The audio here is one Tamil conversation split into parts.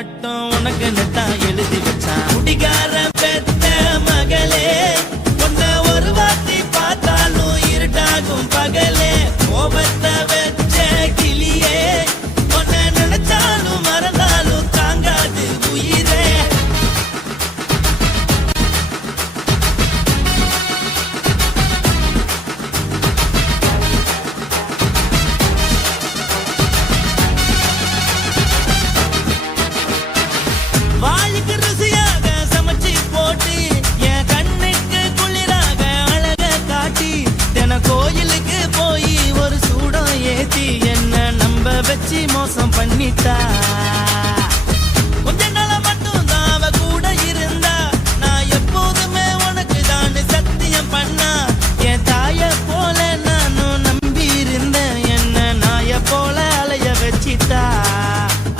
மட்டும் உனக்குன்னு தான் எழுதி வச்சான். குடிகார பெத்த மகளே, உன்னை ஒரு வாட்டி பார்த்தாலும் இருட்டாகும் பகலே. கோபத்தை வச்ச கிளியே, உன்னை நினைச்சாலும் மறந்தாலும் தாங்காது உயிரே. வாளுக்கு ருசியாக சமைச்சு போட்டு, என் கண்ணுக்கு குளிராக அழக காட்டி, தின கோயிலுக்கு போய் ஒரு சூடம் ஏத்தி என்ன நம்ப வச்சு மோசம் பண்ணிட்டா. கொஞ்ச நாள மட்டும் தான் அவ கூட இருந்தா, நான் எப்போதுமே உனக்கு தான் சத்தியம் பண்ணா. என் தாய போல நானும் நம்பி இருந்தேன், என்ன நாய போல அலைய வச்சிட்டா.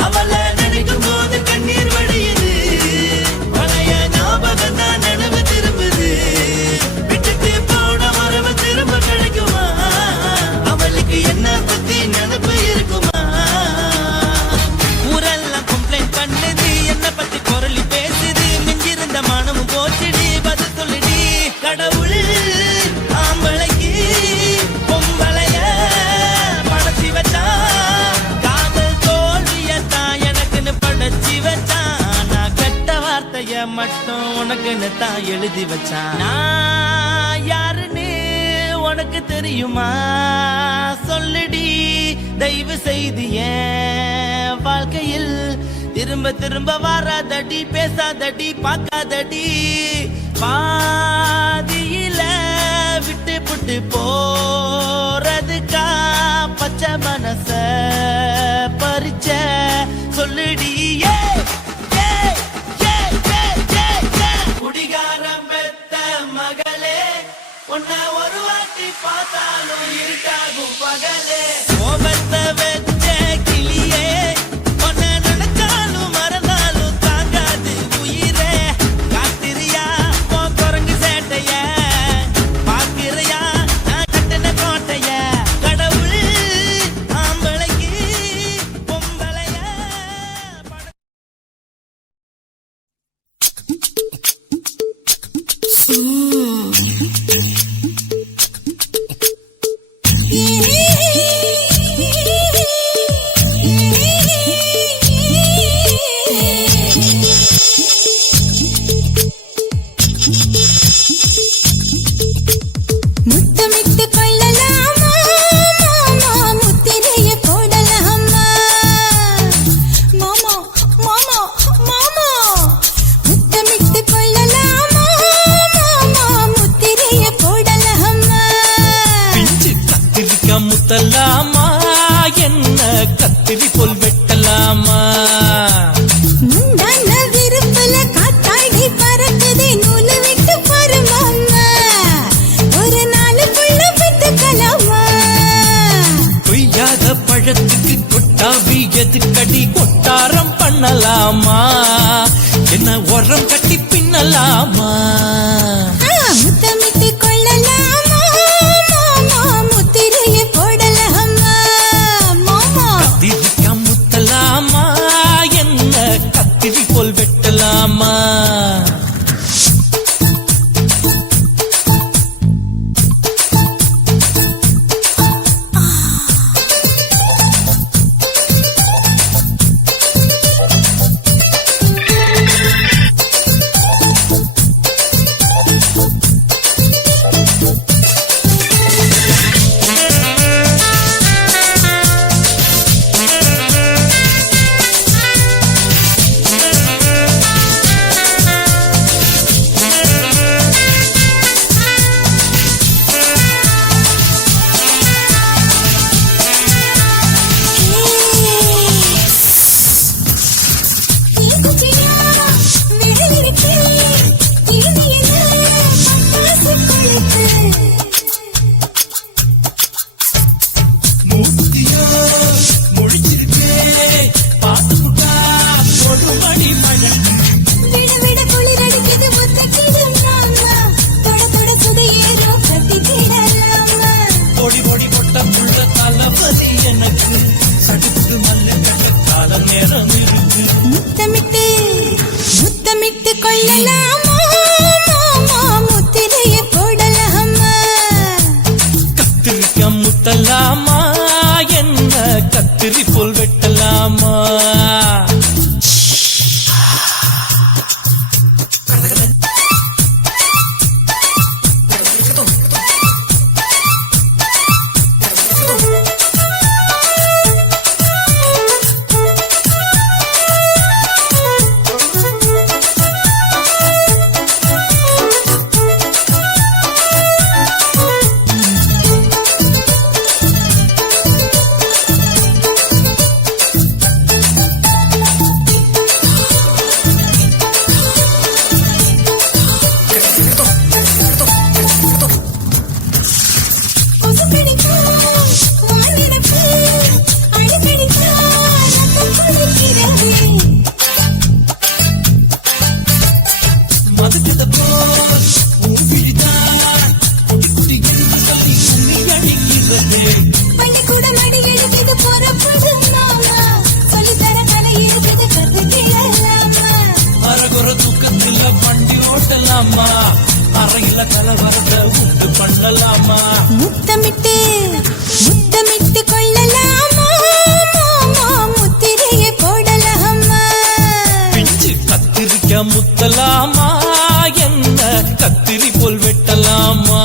அவளை நினைக்கும் போது கண்ணீர் வடியுது, பழைய ஞாபகம் தான் நினைவு திரும்புது. விட்டுட்டு போன உறவு திரும்ப கிடைக்குமா? அவளுக்கு என்ன பத்தி நினைப்பு இருக்குமா? ஊரெல்லாம் கம்ப்ளைண்ட் பண்ணுது, என்ன பத்தி குரலி பேசுது. மிஞ்சிருந்த மனமும் போச்சுடி, பதில் சொல்லுடி. கடவுள் ஆம்பளைக்கு பொம்பளைய படைச்சி வச்சான், காதல் தோல்வியத்தான் எனக்குன்னு படைச்சி வச்சான். நான் கெட்ட வார்த்தைய மட்டும் உனக்குன்னு தான் எழுதி வச்சான். நான் யாருன்னு உனக்கு தெரியுமா? சொல்லுடி தயவு செய்து, என் வாழ்க்கையில் திரும்ப திரும்ப வராதடி, பேசாதடி, பார்க்காதடி. பாதியில விட்டு புட்டு போறதுக்கா பச்சை மனச பறிச்ச சொல்லுடி. குடிகாரம் பெத்த மகளே, உன்னை ஒரு வாட்டி பார்த்தாலும் இருட்டாகும் பகலே. கோபத்தை வச்ச கிளியே, உன்னை நினைச்சாலும் மறந்தாலும் தாங்காது உயிரே. காத்திரியா உன் குரங்கு சேட்டைய, பார்க்கிறியா நான் கட்டின கோட்டைய. கடவுள் ஆம்பளைக்கு பொம்பளைய Yeah. கத்திரி போல் வெட்டலாமா? அறையில கலவரத்தை உண்டு பண்ணலாமா? முத்தமிட்டு முத்தமிட்டு கொள்ளலாமா? முத்திரையை போடலாமா? பிஞ்சு கத்திரிக்க முத்தலாமா? என்ன கத்திரி போல் வெட்டலாமா?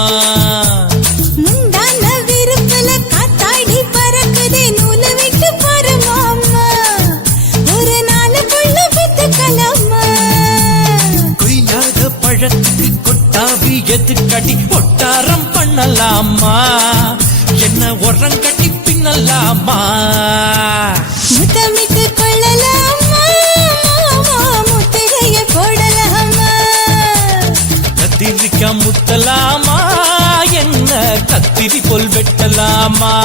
முந்தான விருப்பல காத்தாடி பறக்குதே நூலை விட்டு பரமாமா? ஒரு நாளுக்குள்ள வித்துக்கலாமா? கொய்யாத பழத்துக்கு கொட்டாவி எதுக்கடி ஒட்டாரம் பண்ணலாமா? என்ன உரம் கட்டி பின்னலாமா? முத்தமிட்டு கொள்ளலாமா? முத்திரையை போடலாமா? கத்திரிக்க முத்தலாமா? என்ன கத்திரி போல் வெட்டலாமா?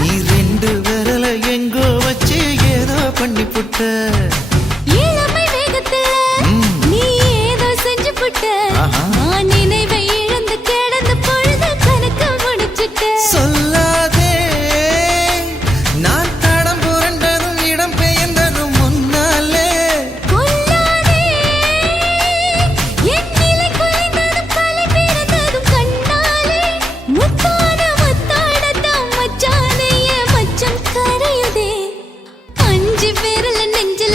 நீ ரெண்டு விரல எங்கோ வச்சு ஏதோ பண்ணி புட்ட இளமை வேகத்துல நீ ஏதோ செஞ்சு புட்ட நான் நினைவை இழந்து கிடந்த பொழுது கணக்கு முடிச்சுட்ட சொல்லாதே நான் தடம் புரண்டதும் இடம் பெயர்ந்ததும் முன்னாலே கொல்லாதே என் நிலை குறைந்ததும் கலை பிறந்ததும் கண்ணாலே முத்தான முத்தாடத்தான் மச்சானைய மச்சம் கரையுதே அஞ்சு விரல நெஞ்சில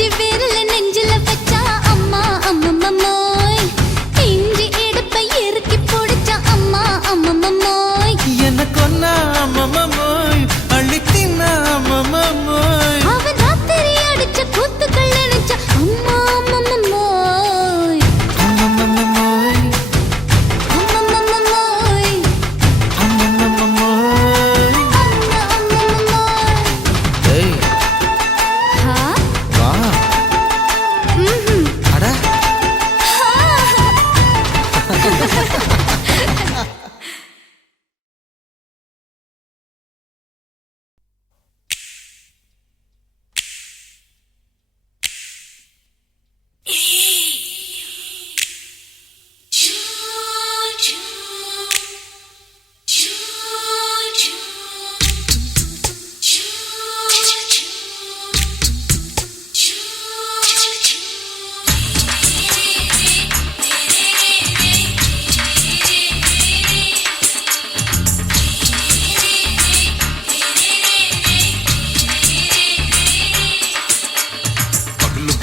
அஞ்சு விரல நெஞ்சில வச்சா அம்மா அம்மம்மம்மோய் இஞ்சி இடுப்பை இறுக்கி பிடிச்சா அம்மா அம்மம்மம்மோய் எனக்கு ஒன்னா அம்மம்மோய் அள்ளித்தின்னா அம்மம்மோய் அவன் ராத்திரி அடிச்ச கூத்துக்கள் நினைச்சா அம்மா அம்மம்மம்மோய் அம்மம்மோய் அம்மம்மம்மோய் அம்மம்மோய் அம்மா அம்மம்மம்மோய் ஏய் ஹா வா ம்ஹும் அட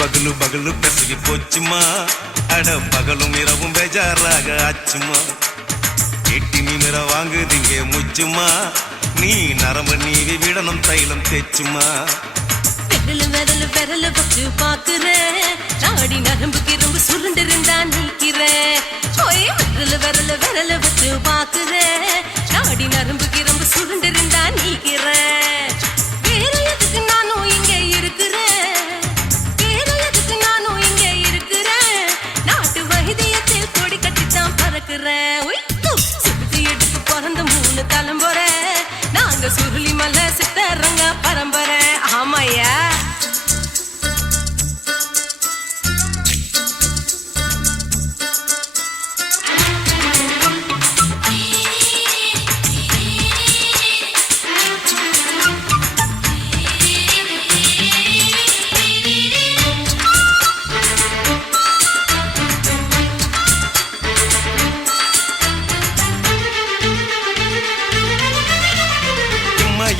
பகலு பகலு பெசகி போச்சுமா அட பகலும் இரவும் பேஜாராக ஆச்சுமா எட்டி நிமிர வாங்குதிங்க முச்சுமா நீ நரம்பு நீவி விடணும் தைலம் தேச்சுமா விரல் விரல் வச்சு பாக்குறேன் நாடி நரம்பு கிரம்பு சுருண்டு இருந்தா நீக்கிறேன் விரல் வச்சு பாக்குறேன் நாடி நரம்பு கிரம்பு சுருண்டு இருந்தா நீக்கிறேன் வேற எதுக்கு நானும் இங்க இருக்கிறேன் வேற எதுக்கு நானும் இங்க இருக்கிறேன் நாட்டு வைத்தியத்தில் கொடி கட்டித்தான் பறக்கிறேன் சுத்தி எடுத்து பிறந்த 3 தலைமுறை நாங்க சுருளி மலை சித்தரங்க பரம்பரை ஆமாயா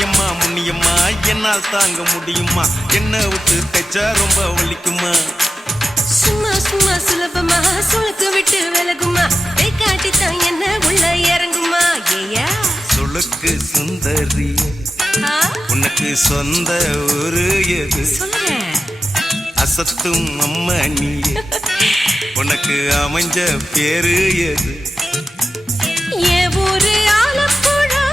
எம்மா முன்னியம்மா என்னால் தாங்க முடியுமா என்ன விட்டு தைச்சா ரொம்ப வலிக்குமா சும்மா சும்மா சுலபமா சுளுக்கு விட்டு விலகுமா கை காட்டித்தான் என்ன உள்ள இறங்குமா ஏயா சுளுக்கு சுந்தரி உனக்கு சொந்த ஊரு எது சொல்றேன் அசத்தும் அம்மா நீ உனக்கு அமைஞ்ச பேரு எது என் ஊரு ஆலப்புழா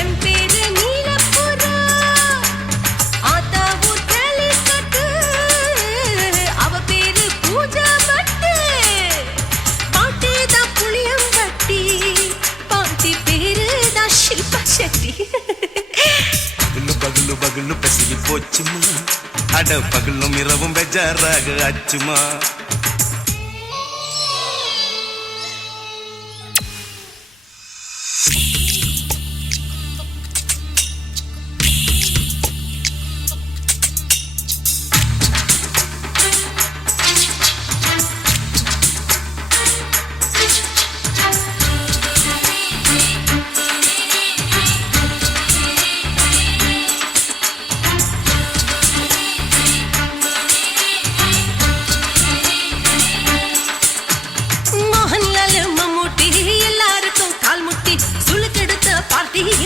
என் பேரு நீலப்புறா ஆத்தா ஊர் கேலிக்கட்டு அவ பேரு பூஜா பட்டு பாட்டி தான் புளியம்பட்டி பாட்டி பேரு தான் ஷில்பா செட்டி பகலு பகலு பகலு பெசகி போச்சுமா அட பகலும் இரவும் பெஜாராக ஆச்சுமா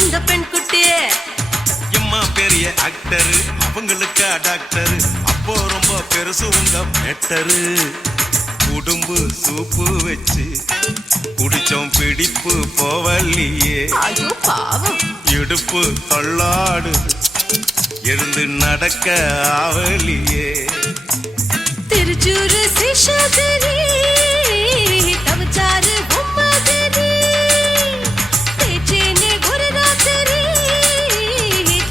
இந்த பெண் குட்டி எம்மா பெரிய ஆக்டர் அவங்களுக்கா டாக்டர் அப்போ ரொம்ப பெருசு உங்க மேட்டரு உடும்பு சூப்பு வச்சு குடிச்சோம் பிடிப்பு போவல்லையே ஐயோ பாவம் இடுப்பு தள்ளாடு எழுந்து நடக்க ஆவலியே திருச்சூரு சிஷாதிரி தவச்சாரு பொம்மதிரி தேச்சேனே ஒரு ராத்திரி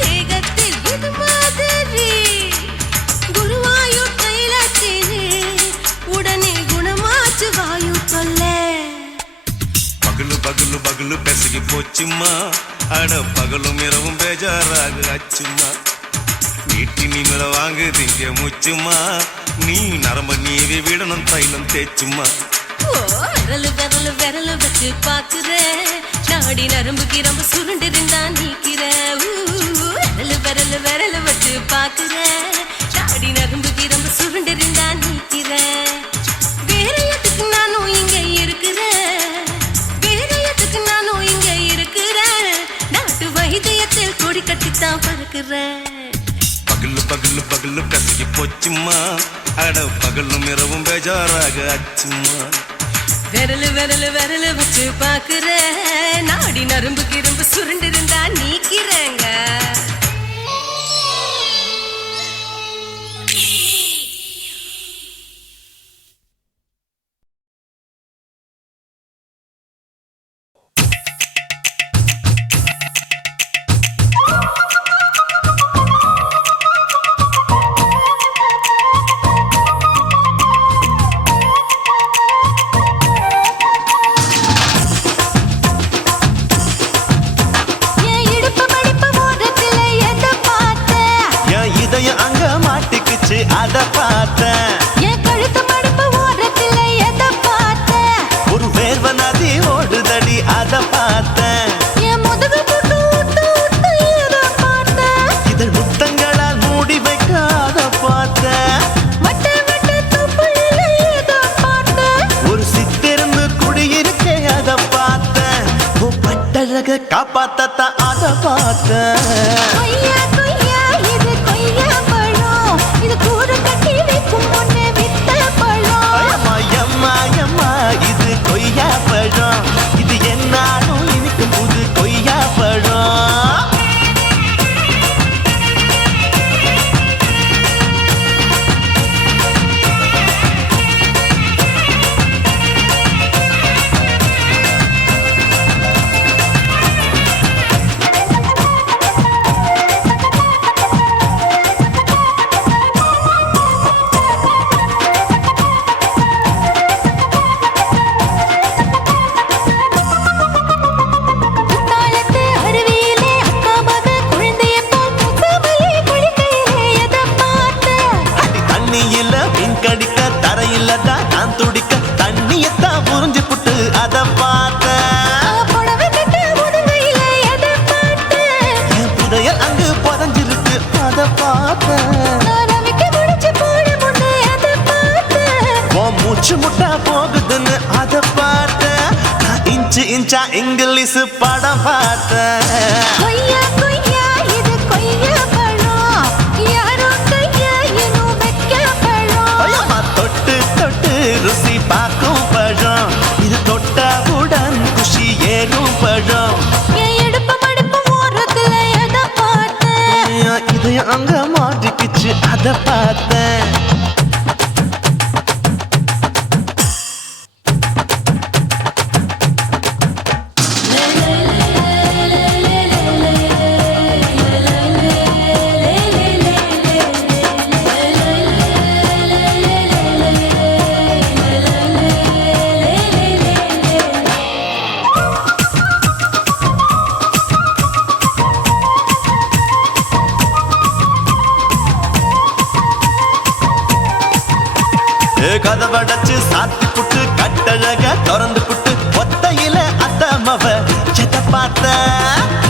தேகத்தில் இது மாதிரி குருவாயூர் தைலத்திலே உடனே குணமாச்சு வாயு தொல்லை பகலு பகலு பகலு பெசகி போச்சுமா அட பகலும் இரவும் பேஜாராக ஆச்சுமா நீட்டி நீங்கள வாங்குதீங்க முச்சுமா நீ நரம்ப நீவி விடணும் தைலம் தேச்சுமா விரல் வச்சு பாக்குறேன் நாடி நரம்பு கிரம்பு சுருண்டிருந்தா நீக்கிற விரல் வச்சு பாக்குறேன் நாடி பகலு பகலு கசகி போச்சுமா அட பகலும் இரவும் பேஜாராக அச்சுமா விரலு விரலு விரலு வச்சு பாக்குற நாடி நரம்பு கிரும்பு சுருண்டு இருந்தா நீக்கிறேங்க அத பார்த்தேன் என் கழுத்து மடிப்பு ஓரத்துல எத பார்த்தேன் ஒரு வேர்வ நதி ஓடுதடி அத பார்த்தேன் என் முதுகு புட்டு ஊத்து ஊத்து எத பார்த்தேன் இதழ் முத்தங்களால் மூடி வைக்க அத பார்த்தேன் வட்ட வட்ட தொப்புள்ள எத பார்த்தேன் ஒரு சித்திரந்து குடியிருக்கே அத பார்த்தேன் பட்டழக காப்பாத்தத்தான் அத பார்த்தேன் கொய்யா கொய்யா இது கொய்யா பழம் இது கூறு கட்டி வைக்கும் முன்னே வித்த பழம் எம்மா இது கொய்யா பழம் இது என்னாலும் இனிக்கும் புது கொய்யா பழம் குத்தாலத்து அருவியிலே அக்கா மக குழந்தைய போல் முகமலே குளிக்கையிலே எத பார்த்தேன் அடி தண்ணியில மீன் கடிக்க தரையில தான் நான் துடிக்க தண்ணியத்தான் புரிஞ்சு புட்டு அத பார்த்தேன் புடவை கட்ட முதுகையிலே எத பார்த்தேன் என் புதையல் அங்கு புதஞ்சிருக்கு அத பார்த்தேன் நான் ரவிக்கு முடிச்சு போட முன்னே எத பார்த்தேன் உன் மூச்சு முட்டா போகுதுன்னு அத பார்த்தேன் நான் இன்ச்சு இன்ச்சா இங்கிலீஷ் படம் பார்த்தேன் கொய்யா கொய்யா இது கொய்யா பழம் யாரோ கையா இன்னும் வைக்க பழம் ஐயம்மா, தொட்டு தொட்டு ருசி பார்க்கும் பழம் இது தொட்டவுடன் குஷி ஏறும் பழம் என் இடுப்பு மடுப்பு ஓரத்துல எத பார்த்தேன் என் இதயம் அங்க மாட்டிக்கிச்சு அத பார்த்தேன் கதவடைச்சு சாத்தி புட்டு கட்டழக திறந்து புட்டு ஒத்தையில அத்தமவ செத்த பார்த்த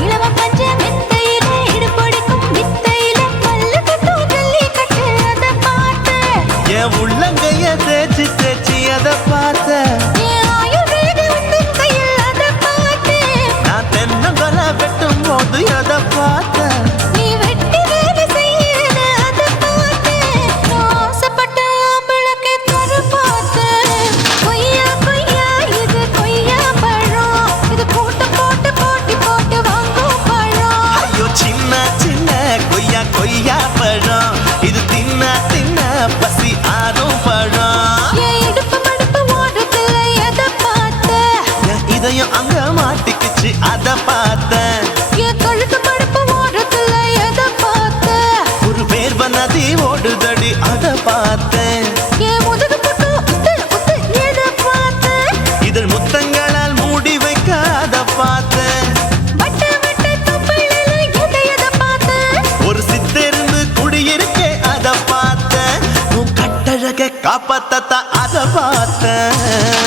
இளவ பஞ்ச மெத்தையில இடுப்பொடிக்கும் வித்தையில மல்லு கட்டும் ஜல்லி கட்டு அத பார்த்தேன் என் உள்ளங்கைய தேய்ச்சி தேய்ச்சி அத பார்த்த என் ஆயுர்வேத உந்தன் கையில் அத பார்த்தேன் நான் தென்னங்கொலை வெட்டும் போது அத பார்த்த நீ வெட்டி வேலை செய்யற அத பார்த்தேன் ஆசைப்பட்ட ஆம்பளக்கு தர பார்த்தேன் கொய்யா கொய்யா இது கொய்யா பழம் இது கூட்டு போட்டு போட்டி போட்டு வாங்கும் பழம் ஐயோ சின்ன சின்ன கொய்யா கொய்யா பழம் இது தின்ன தின்ன பசி ஆறும் பழம் என் இடுப்பு மடுப்பு ஓரத்துல எத பார்த்தேன் என் இதயம் அங்க மாட்டிக்கிச்சு அத பார்த்தேன் என் கழுத்து மடுப்பு ஓரத்துல எத பார்த்தேன் ஒரு வேர்வ நதி ஓடுதடி அத பார்த்தேன் என் முதுகு புட்டு உத்து உத்து எத பார்த்தேன் இதழ் முத்தங்களால் மூடி வைக்க அத பார்த்தேன் வட்ட வட்ட தொப்புள்ள எத பார்த்தேன் ஒரு சித்திருந்து குடியிருக்கே அத பார்த்தேன் உன் கட்டழக காப்பாத்தத்தான் அத பார்த்தேன்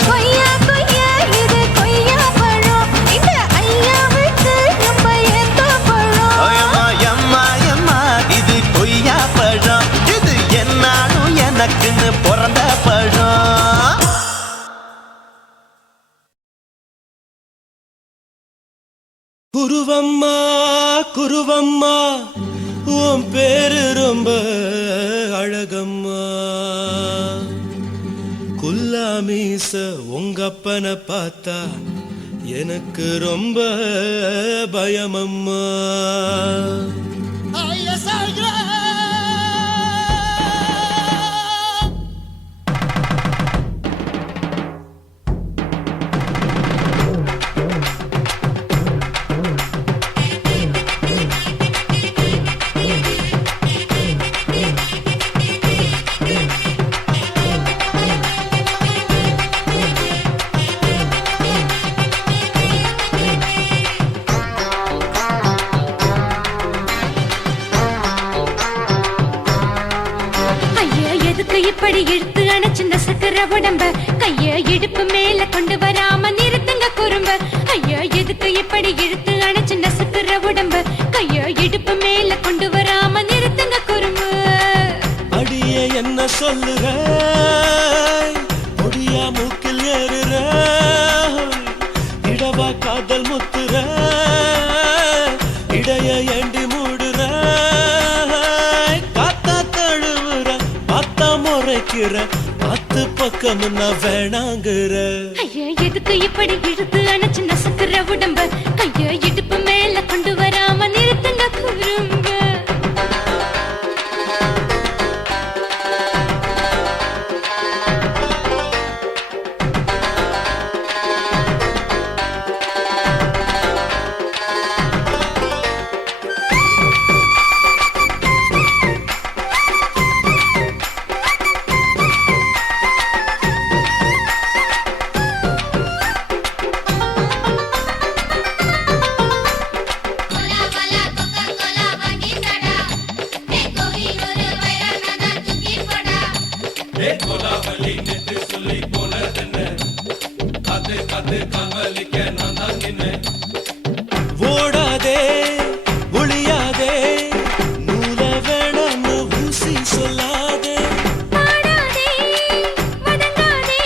கொய்யா கொய்யா இது கொய்யா பழம் இந்த ஐயாவுக்கு ரொம்ப ஏத்த பழம் எம்மா இது கொய்யா பழம் இது என்னாலும் எனக்குன்னு பிறந்த பழம் குருவம்மா குருவம்மா உன் பேரு ரொம்ப அழகம்மா குல்லாமீச உங்க அப்பனை பார்த்தா எனக்கு ரொம்ப பயமம்மா இப்படி இழுத்து அணைச்சு நசுக்கிற உடம்ப கைய இடுப்பு மேல கொண்டு வராம நிறுத்துங்க குறும்ப ஐயா எதுக்கு இப்படி இழுத்து அணைச்சு நசுக்கிற உடம்ப கைய இடுப்பு மேல கொண்டு வராம நிறுத்துங்க குறும்ப அடியே என்ன சொல்லுற முடியா மூக்கில் ஏறுற இடவா காதல் முத்துற இடைய ஏண்டி மூடுற காத்தா தழுவுற பார்த்தா முறைக்கிற பத்து பக்கம் நான் வேணாங்குற ஐயா எதுக்கு இப்படி இழுத்து அணைச்சு நசுக்கிற உடம்ப கைய இடுப்பு மேல கொண்டு வராம நிறுத்துங்க குறும்ப ஓடாதே ஒளியாதே நூல வேணான்னு ஊசி சொல்லாதே பாடாதே வதங்காதே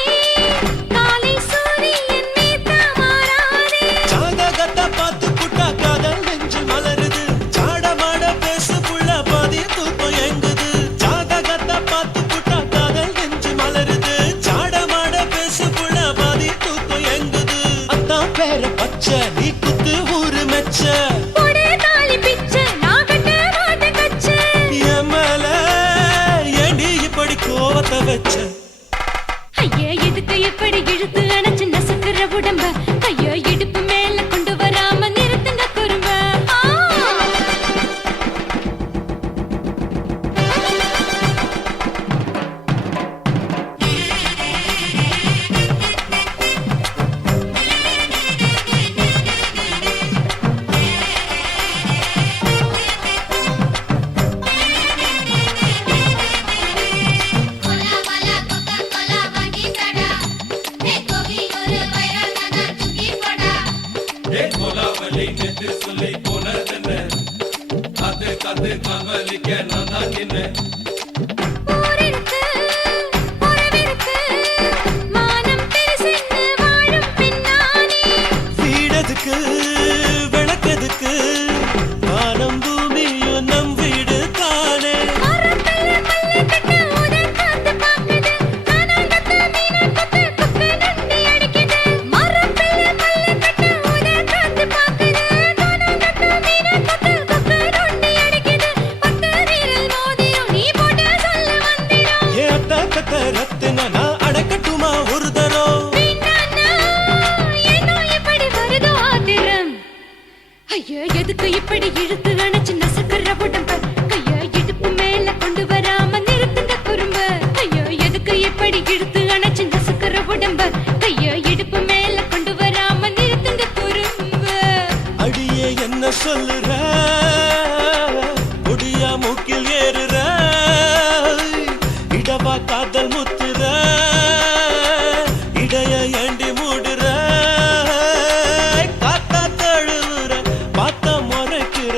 காலை சூரியன் மீதா மாறாதே ஜாதகத்தை பார்த்து புட்டா காதல் நெஞ்சு மலருது சாடமாட பேசு புள்ள பாதி தூக்கம் எங்குது ஜாதகத்தை பார்த்து புட்டா காதல் நெஞ்சு மலருது சாடமாட பேசு புள்ள பாதி தூக்கம் எங்குது அத்தான் பேர பச்சை நீ குத்து ஊரு மெச்ச ஒரே தாலி பிச்சை நான் கட்ட மாட்ட கச்சை என் மேல ஏண்டி இப்படி கோவத்தை வச்ச ஐயா எதுக்கு இப்படி இழுத்து அணைச்சு நசுக்கிற உடம்ப கைய இடுப்பு மேல கொண்டு வராம நிறுத்துங்க குறும்ப ஊரிருக்கு உறவிருக்கு மானம் பெருசென்னு வாழும் பின்னானே வீடதுக்கு விளக்கதுக்கு வானம் பூமியும் நம் வீடு தானே மரத்துல மல்லு கட்ட உதன் காத்து பாக்குது கானாங்கத்து மீன கொத்து குப்பை நண்டி அடிக்குது மரத்துல மல்லு கட்ட உதன் காத்து பாக்குது கானாங்கத்து மீன கொத்து குப்பை நண்டி அடிக்குது பத்து வீரல் மோதிரம் நீ போட்ட சொல்ல வந்திடும் ஏ அத்த கத்த ரத்தின நான் அடக்கட்டுமா ஒரு தரம் வீணானா ஏனோ இப்படி வருதோ ஆத்திரம் ஐயா எதுக்கு இப்படி இழுத்து அணைச்சு நசுக்கிற உடம்ப கைய இடுப்பு மேல கொண்டு வராம நிறுத்துங்க குறும்ப ஐயா எதுக்கு இப்படி இழுத்து அணைச்சு நசுக்கிற உடம்ப கைய இடுப்பு மேல கொண்டு வராம நிறுத்துங்க குறும்ப அடியே என்ன சொல்லுற முடியா மூக்கில் ஏறுற இடவா காதல் முத்துற இடைய ஏண்டி மூடுற காத்தா தழுவுற பார்த்தா முறைக்கிற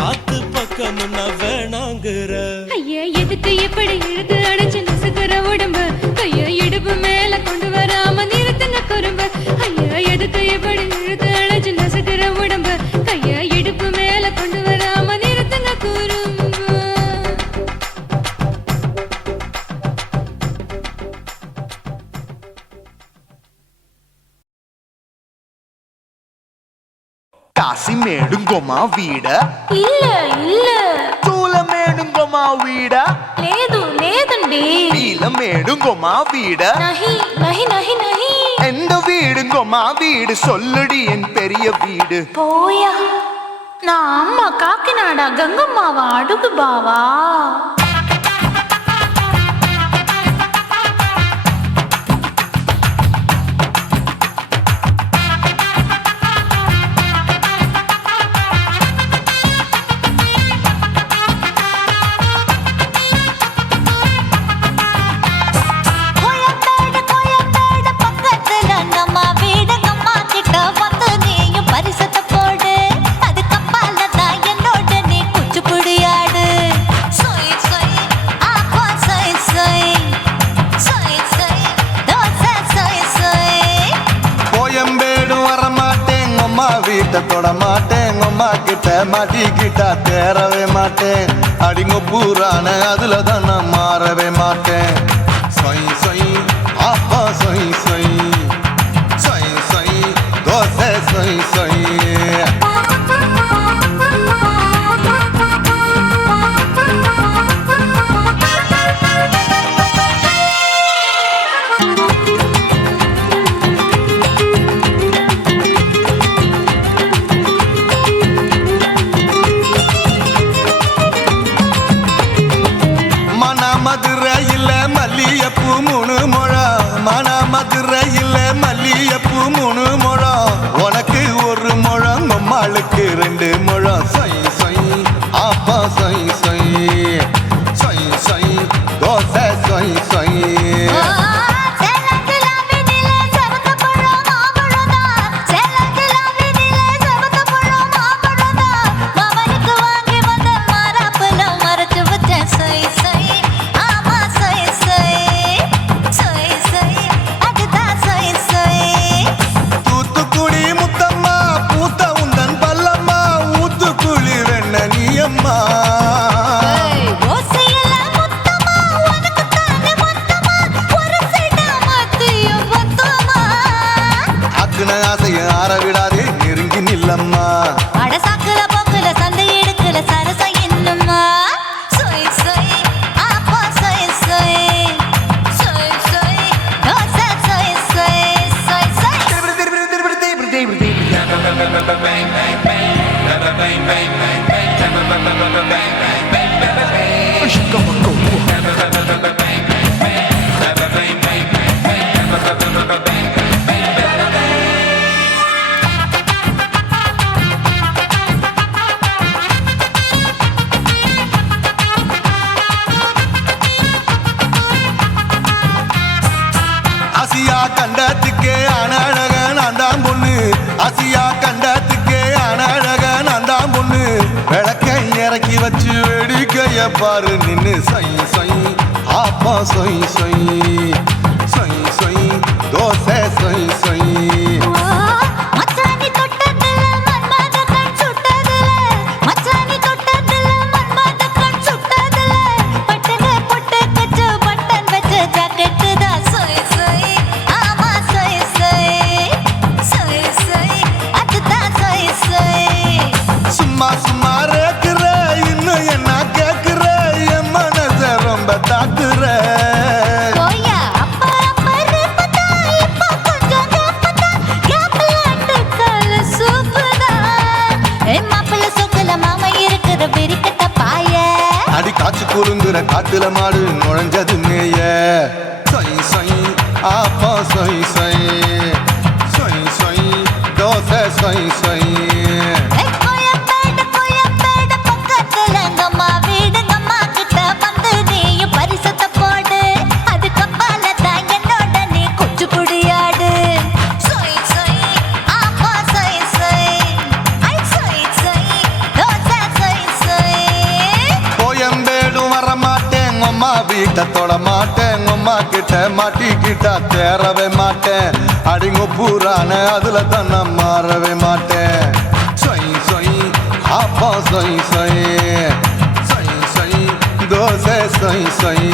பார்த்து பக்கம் நான் வேணாங்குற ஐயா எதுக்கு இப்படி இழுத்து அணைச்சு நசுக்கிற உடம்ப கைய இடுப்பு மேல கொண்டு வராம நிறுத்துங்க குறும்ப ஐயா எதுக்கு இப்படி இழுத்து அணைச்சு நசுக்கிற உடம்ப கைய இடுப்பு மேல கொண்டு வராம நிறுத்துங்க குறும்ப రాసి మేడుంగోమా వీడ இல்ல இல்ல చూల మేడుంగోమా వీడ లేదు లేదండి వీల మేడుంగోమా వీడ நஹி நஹி நஹி நஹி எந்த வீடுங்கோமா வீடு சொல்லுடி என் பெரிய வீடு போயா நான் அம்மா காக்கிநாடா கங்கம்மாவா அடுகு பாவா தொட மாட்டேன் அம்மா கிட்ட மாட்டிக்கிட்டா தேரவே மாட்டேன் அடிங்க பூரான அதுல தான் நான் மாறவே மாட்டேன் சொய் சொய் அப்பா சொய் சொய் சொய் சொய் தோசை சொய் சொய் மதுரையில் மல்லியப்பூ 3 முழம் மன மதுரையில் மல்லியப்பூ 3 முழம் உனக்கு 1 முழம் அம்மாளுக்கு 2 முழம் சொய் சொய் அப்பா சொய் சொய் சொய் சொய் தோசை சொய் சொய் ஆசியா கண்டத்துக்கே அனழக நான் தான் பொண்ணு ஆசியா கண்டத்துக்கே அனழக நான் தான் பொண்ணு விளக்கை இறக்கி வச்சு வேடிக்கைய பாரு நின்னு சொய் சொய் ஆப்பா சொய் சொய் சொய் சொய் தோசை சொய் சொய் சும்மா சும்மா ரேக்குற இன்னும் என்ன கேக்குற என் மனச ரொம்ப தாக்குற அடி காய்ச்சி குறுங்குற காட்டுல மாடு நுழைஞ்சது மேய சொய் சொய் ஆப்பா சொய் சொய் சொய் சொய் தோசை சொய் சொய் வீட்டை தொட மாட்டேன் அம்மா கிட்ட மாட்டிக்கிட்டா தேரவே மாட்டேன் அடிங்க பூரான அதுல தான் நான் மாறவே மாட்டேன் சொய் சொய் அப்பா சொய் சொய் சொய் சொய் தோசை சொய் சொய்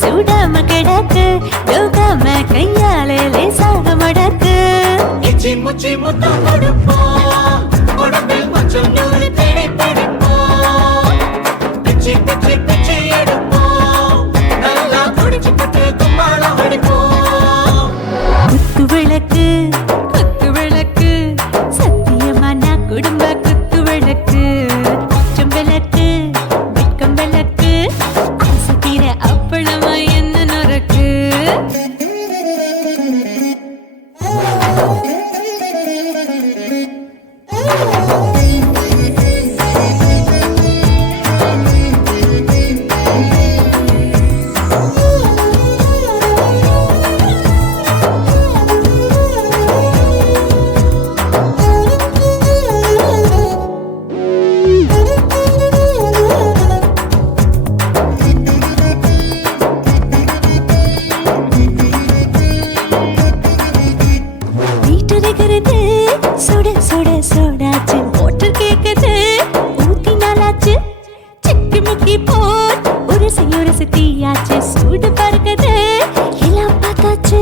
சூடாம கிடக்கு யோகாம கையாலே லேசாக மடக்கு இச்சி முச்சி முத்தம் கொடுப்போம் உடம்பில் கொஞ்சம் நூறு தேடி பிடிப்போம் பிச்சி பிச்சி பிச்சி எடுப்போம் நல்லா குடிச்சு பட்டு கும்மாளம் அடிப்போம் குத்து விளக்கு சத்தியமா நான் குடும்ப குத்து விளக்கு அச்சம் விளக்கு வெட்கம் விளக்கு ஆசைக்கிற அப்பளமா என்ன நொறுக்கு சுட சுட சோடாச்சு மோட்டர் கேக்குது ஊத்தி நாளாச்சு சிக்கி முக்கி போட் ஒரு தீயாச்சு சூடு பறக்குது எல்லாம் பார்த்தாச்சு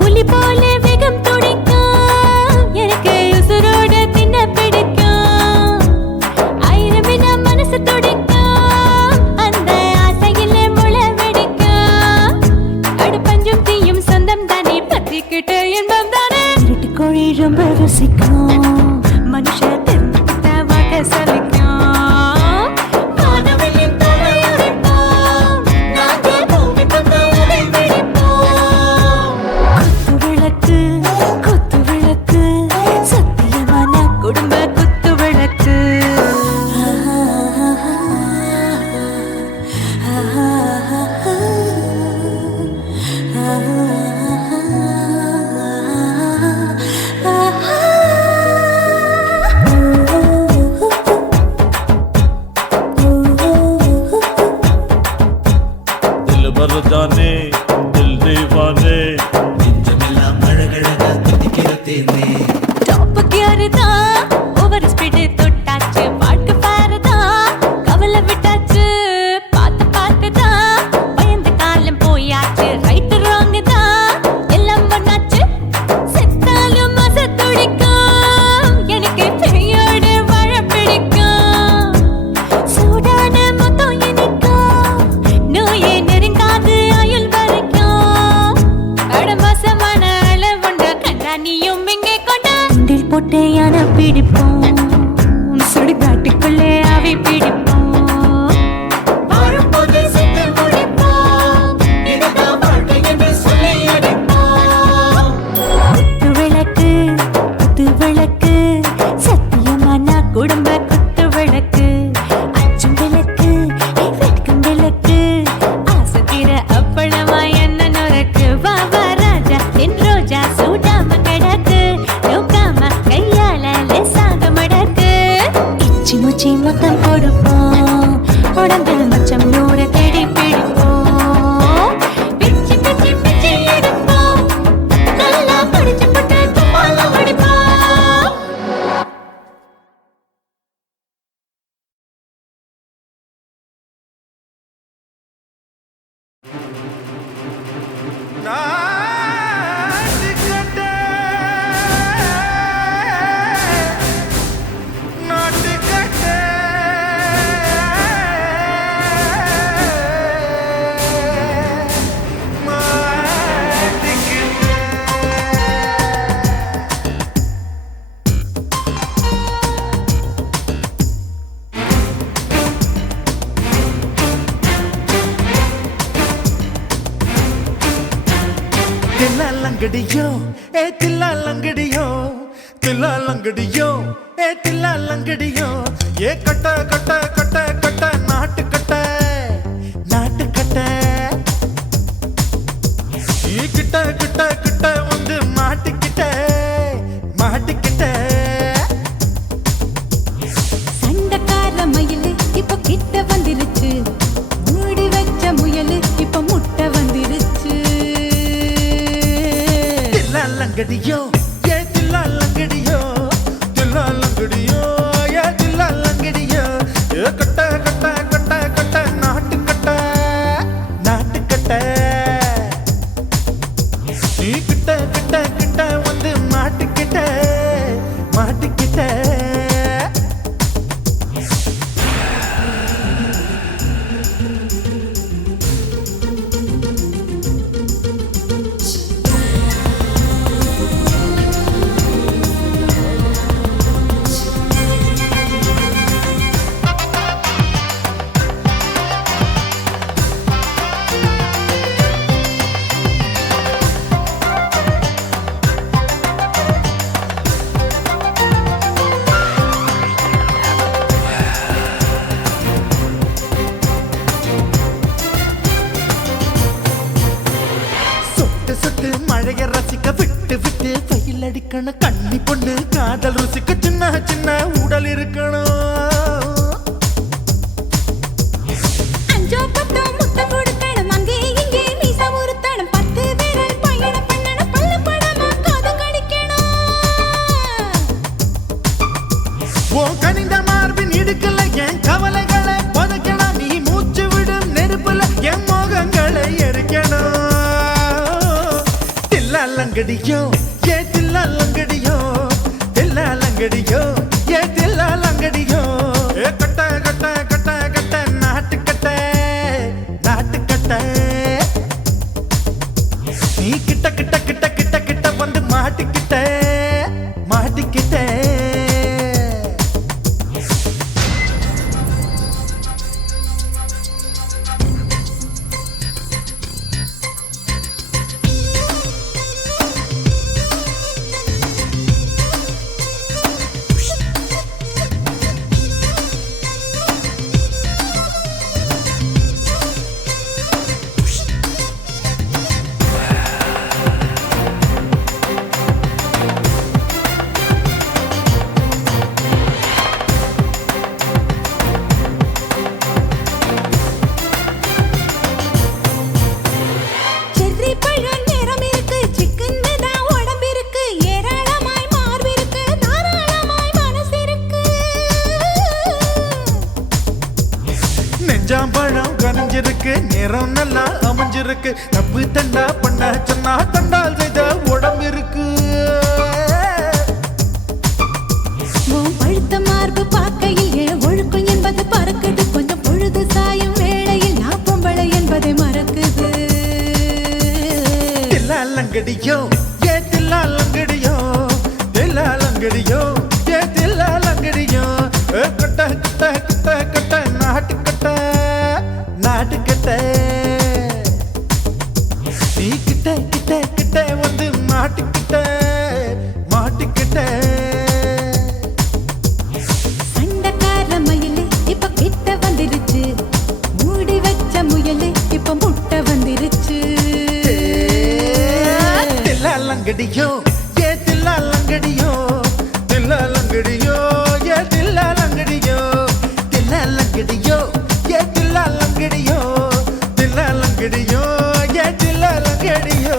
புலி போல வேகம் துடிக்கும் எனக்கு உசுரோட தின்ன பிடிக்கும் ஆயிரமின மனசு துடிக்கும் அந்த ஆசையில முளை வெடிக்கும் அடுப்பஞ்சும் தீயும் சொந்தம் தானே பத்திக்கிட்டு இன்பம் தானே கோழி ரொம்ப ருசிக்கும் மனுஷ தெரிஞ்சுக்கிட்ட வாக்க சலிக்கும் காணவெளியும் தலையுடைப்போம் நாங்கள் பூமி தந்த உதை வெடிப்போம் குத்து விளக்கு சத்தியமான குடும்ப குத்து விளக்கு जाने दिल दीवाने நெஞ்சமெல்லாம் அழகழகா துடிக்கிற தேனே டாப் கியர் தான் ஓவர் ஸ்பீட் தொட்டாச்சு பாட்டு பாருதான் கவலை விட்டாச்சு பார்த்து தான் பயந்து காலம் போயாச்சு ரைட் ராங் தான் எல்லாம் பண்ணாச்சு செத்தாலும் மச துடிக்கும் எனக்கு பெரியோடு வாழ பிடிக்கும் சூடான மொத்தம் இனிக்கும் நோயே நெருங்காது ஆயுள் வரைக்கும் அடமோசமான அளவுண்ட கண்டா நீயும் இங்கே கொண்டா உண்டில் போட்டு யானை பிடிப்போம் சுடுகாட்டுக்குள்ளே அவை பிடிப்போம் வாழும்போது செத்து முடிப்போம் இதுதான் வாழ்க்கை என்று சொல்லி அடிப்போம் குத்து விளக்கு சத்தியமான குடும்ப குத்து விளக்கு அச்சும் விளக்கு வெட்கம் விளக்கு ஆசைக்கிற அப்பளமா என்ன நொறுக்கு வா வா ராஜா என் ரோஜா சூடாம கிடக்கு நோக்காம கையால லேசாக மடக்கு இச்சி முச்சி மொத்தம் கொடுப்போம் உடம்பில் மச்சம் நூறு தேடி பிடிப்போம் பிச்சி பிச்சி பிச்சி எடுப்போம் நல்லா படிச்சு போட்டு கும்மாளம் அடிப்போம் தில்லாலங்கடியோ தில்லாலங்கடியோ தில்லாலங்கடியோ தில்லாலங்கடியோ கட்ட கட்ட கட்ட கட்ட நாட்டு கட்ட நாட்டு கட்ட கிட்ட கிட்ட கிட்ட வந்து மாட்டிக்கிட்ட மாட்டிக்கிட்ட சண்டக்கார மயிலு இப்ப கிட்ட வந்துருச்சு மூடி வச்ச முயலு இப்ப முட்டை வந்துருச்சு தில்லாலங்கடியோ தில்லாலங்கடியோ தில்லாலங்கடியோ தில்லாலங்கடியோ கட்ட கட்ட கட்ட கட்ட நாட்டு கட்ட நாட்டு கட்ட நீ கிட்ட கிட்ட கிட்ட வந்து மாட்டிக்கிட்ட மாட்டிக்கிட்ட சுட்டு மழைய ரசிக்க விட்டு விட்டு வெயில் அடிக்கணும் கண்ணி பொண்ணு காதல் ருசிக்க சின்ன சின்ன உடல் இருக்கணும் அஞ்சோ பத்தோ முட்டை கொடுக்கணும் அங்கே இங்கே மீசா உருத்தணும் 10 விரல் பயணம் பண்ணணும் பல்ல படமா காது கடிக்கணும் உன் கனிந்த மார்பின் இடுக்கல என் கவலைகளை புதைக்கணும் நீ மூச்சு விடும் நெருப்புல என் மோகங்களை எரிக்கணும் தில்லாலங்கடியோ தில்லாலங்கடியோ தில்லாலங்கடியோ தில்லாலங்கடியோ கட்ட கட்ட கட்ட கட்ட நாட்டு கட்ட நாட்டு கட்ட நீ கிட்ட கிட்ட கிட்ட கிட்ட கிட்ட வந்து மாட்டிக்கிட்ட மாட்டிக்கிட்ட செர்ரி பழம் நிறம் இருக்கு சிக்கன்னு தான் உடம்பு இருக்கு ஏராளமாய் மார்பு இருக்கு தாராளமாய் மனசு இருக்கு நெஞ்சாம்பழம் கனிஞ்சிருக்கு நிறம் நல்லா அமைஞ்சிருக்கு தப்பு தண்டா பண்ண சொன்னா தண்டால் செய்த உடம்பு இருக்கு உன் பழுத்த மார்பு பார்க்கையில் என் ஒழுக்கம் என்பது பறக்குது கொஞ்சம் பொழுது சாயும் வேளையில் நான் பொம்பளை என்பதை மறக்குது தில்லாலங்கடியோ தில்லாலங்கடியோ தில்லாலங்கடியோ தில்லாலங்கடியோ கட்ட கட்ட கட்ட கட்ட நாட்டு கட்ட நாட்டு கட்ட நீ கிட்ட கிட்ட கிட்ட வந்து மாட்டிக்கிட்ட மாட்டிக்கிட்ட சண்டக்கார மயிலு இப்ப கிட்ட வந்துருச்சு மூடி வச்ச முயலு இப்ப முட்டை வந்துருச்சு தில்லாலங்கடியோ தில்லாலங்கடியோ தில்லாலங்கடியோ தில்லாலங்கடியோ தில்லாலங்கடியோ தில்லாலங்கடியோ தில்லாலங்கடியோ தில்லாலங்கடியோ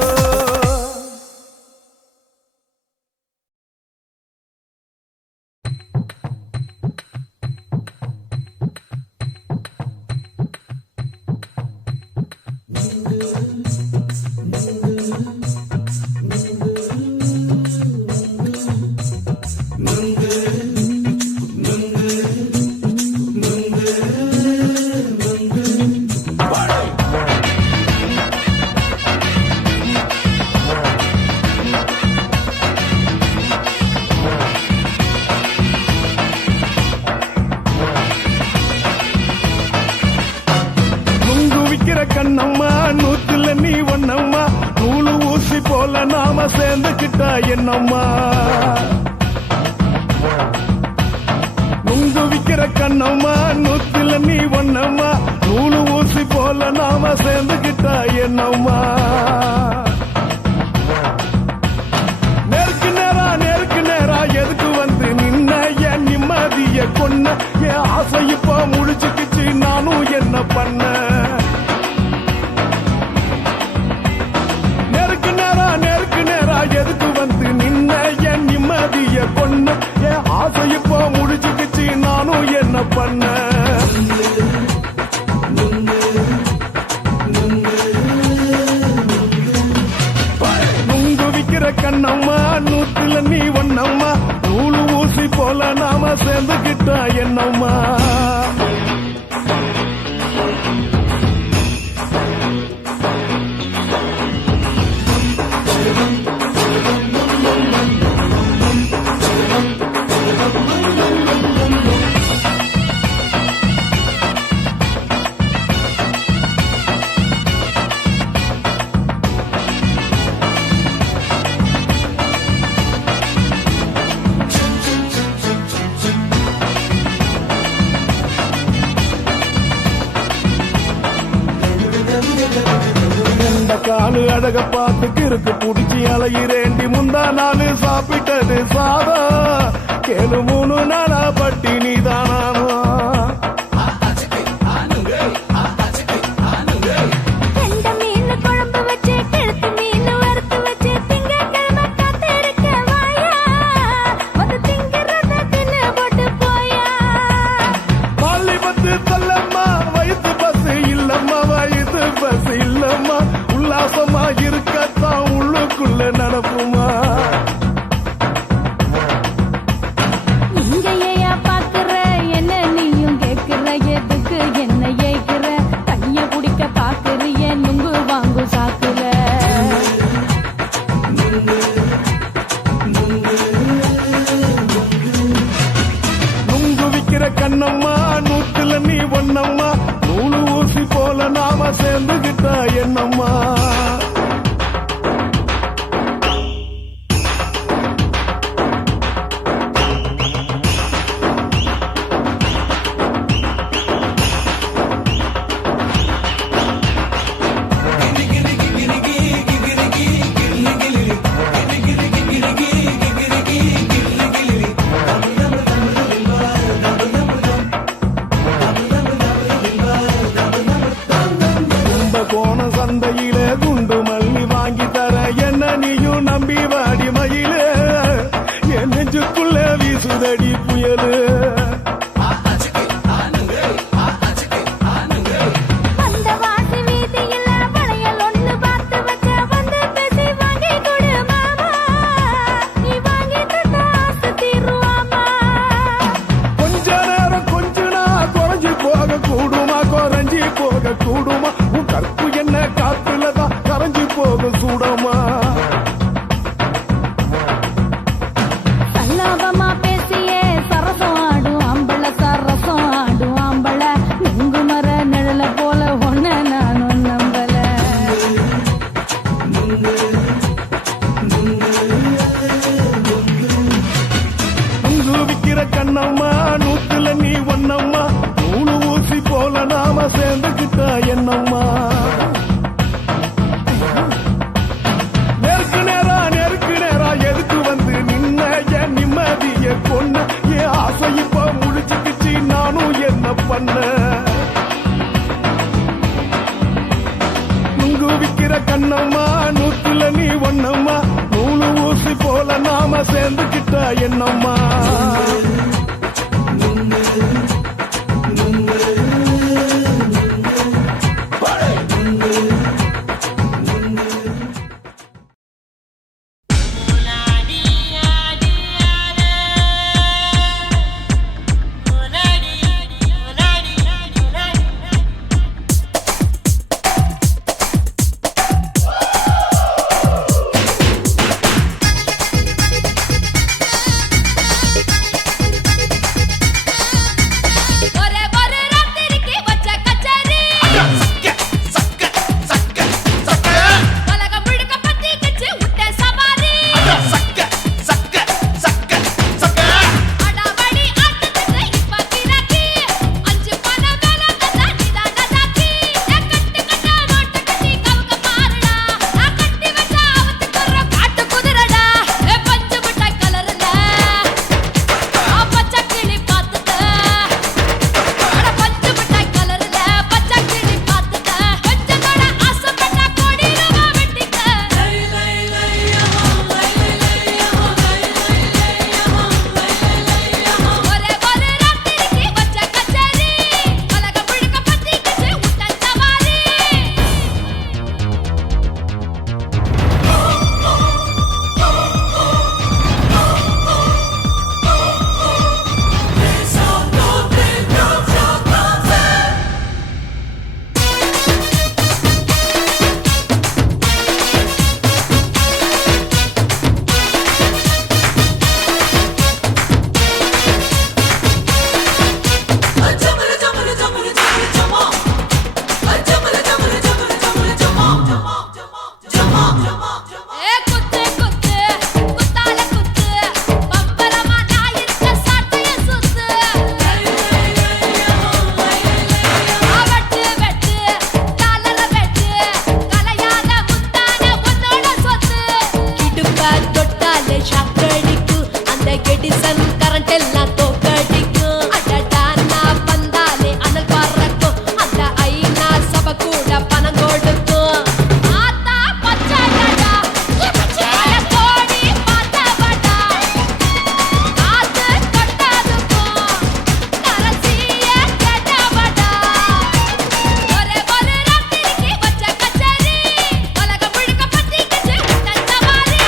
கண்ணம்மா நூத்துல நீ ஒன்னம்மா நூலு ஊசி போல நாம சேர்ந்துக்கிட்டா என்னம்மா நுங்கு விக்கிற கண்ணம்மா நூத்துல நீ ஒன்னம்மா நூலு ஊசி போல நாம சேர்ந்துகிட்டா என்னம்மா நேருக்கு நேரா எதுக்கு வந்து நின்ன என் நிம்மதிய கொன்ன என் ஆசை இப்போ முடிச்சுக்கிச்சு நானும் என்ன பண்ண நேருக்கு நேரா எதுக்கு வந்து நின்ன என் நிம்மதிய கொன்ன என் ஆசை இப்போ முடிச்சுக்கிச்சு நானும் என்ன பண்ண நுங்கு விக்கிற கண்ணம்மா நூத்துல நீ ஒன்னம்மா நூலு ஊசி போல நாம சேர்ந்துகிட்டா என்னம்மா காலு அழக பார்த்து கிறுக்கு புடிச்சி அலையிறேண்டி முந்தா நாலு சாப்பிட்டது சாதம் கேளு 3 நாளா பட்டினி தானானோ கெண்ட மீன் குழம்பு வச்சு கெளுத்து மீன் வறுத்து வச்சு திங்கட்கிழமை காத்திருக்க வாயா வந்து திங்கிறத தின்னு போட்டு போயா பள்ளி பத்து தள்ளம்மா வயிற்று பஸ் இல்லம்மா வயிற்று பஸ் இல்லம்மா உல்லாசமா இருக்கத்தான் உள்ளுக்குள்ள நடப்புமா இங்கேயா பாக்குற என்ன நீயும் கேக்குற எதுக்கு என்ன ஏய்க்கிற கைய குடிக்க பாக்குறிய நுங்கு வாங்கு சாக்குற நுங்கு விக்கிற கண்ணம்மா நூத்துல நீ ஒன்னம்மா நூலு ஊசி போல நாம சேர்ந்துகிட்டா என்னம்மா கோண சந்தையிலே குண்டு மல்லி வாங்கி தர என்ன நீயும் நம்பி வாடி மயிலே என் நெஞ்சுக்குள்ள வீசுதடி புயலு அந்த வாசி வீதியில வளையல் ஒண்ணு பார்த்து வச்ச வந்து பேசி வாங்கி கொடு மாமா நீ வாங்கி தந்தா ஆசை தீருவாமா கொஞ்ச நேரம் கொஞ்சனா குறைஞ்சி போக கூடுமா குறைஞ்சி போக கூடுமா உன் கற்பு என்ன காத்துலதான் கரைஞ்சி போக சூடமா சல்லாபமா பேசியே சரசம் ஆடும் ஆம்பள சரசம் ஆடும் ஆம்பள நுங்கு மர நிழல போல ஒன்ன நானும் நம்பல நுங்கு விக்கிற கண்ணம்மா நூத்துல நீ ஒன்னம்மா நூலு ஊசி போல நாம சேர்ந்துகிட்டா என்னம்மா நேருக்கு நேரா எதுக்கு வந்து நின்ன என் நிம்மதிய கொன்ன என் ஆசை இப்ப முடிச்சுக்கிச்சு நானும் என்ன பண்ண நுங்கு விக்கிற கண்ணம்மா நூத்துல நீ ஒன்னம்மா நூலு ஊசி போல நாம சேர்ந்துகிட்டா என்னம்மா தொட்டாலே ஷாக்கடிக்கும் அந்த எடிசன் கரண்ட் எல்லாம் தோக்கடிக்கும் அடடா நான் வந்தாலே அனல் பறக்கும் அந்த ஐநா சபை கூட பணம் கொடுக்கும் ஆத்தா பச்சைடா கோடி பார்த்தவடா காத்து தொட்டதுக்கும் கரசிய கேட்டவடா ஒரே ஒரு ராத்திரிக்கு வச்ச கச்சேரி உலகம் முழுக்க பத்திக்கிச்சு உன்ன சவாரி